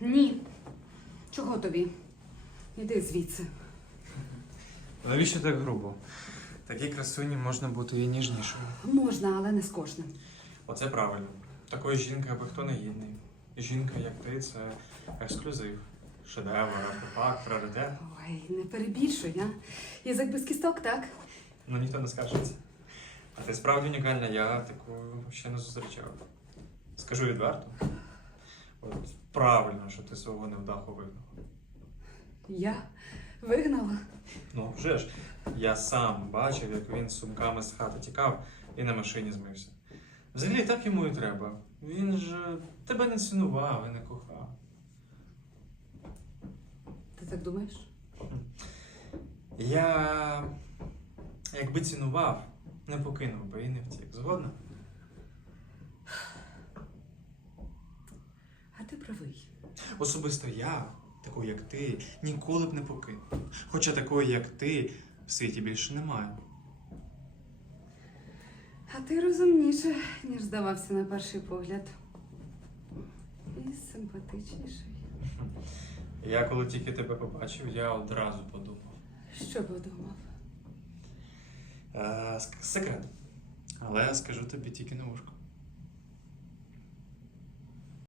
Ні. Чого тобі? Іди звідси. Навіщо так грубо? Такій красуні можна бути і ніжнішою. Можна, але не з кожним. Оце правильно. Такої жінки аби хто не гідний. Жінка, як ти, це ексклюзив. Шедевр, артефакт, раритет. Ой, не перебільшуй, а? Язик без кісток, так? Ну ніхто не скаржиться. А ти справді унікальна, я таку ще не зустрічав. Скажу відверто. От правильно, що ти свого невдаху вигнав. Я вигнала. Ну, вже ж, я сам бачив, як він з сумками з хати тікав і на машині змився. Взагалі так йому і треба. Він ж тебе не цінував і не кохав. Ти так думаєш? Я, якби цінував, не покинув би і не втік. Згодна? Ти правий. Особисто я, таку як ти, ніколи б не покинув. Хоча такої, як ти, в світі більше немає. А ти розумніше, ніж здавався на перший погляд. І симпатичніший. Я коли тільки тебе побачив, я одразу подумав. Що подумав? Е, ск- секрет. Але я скажу тобі тільки на ушко.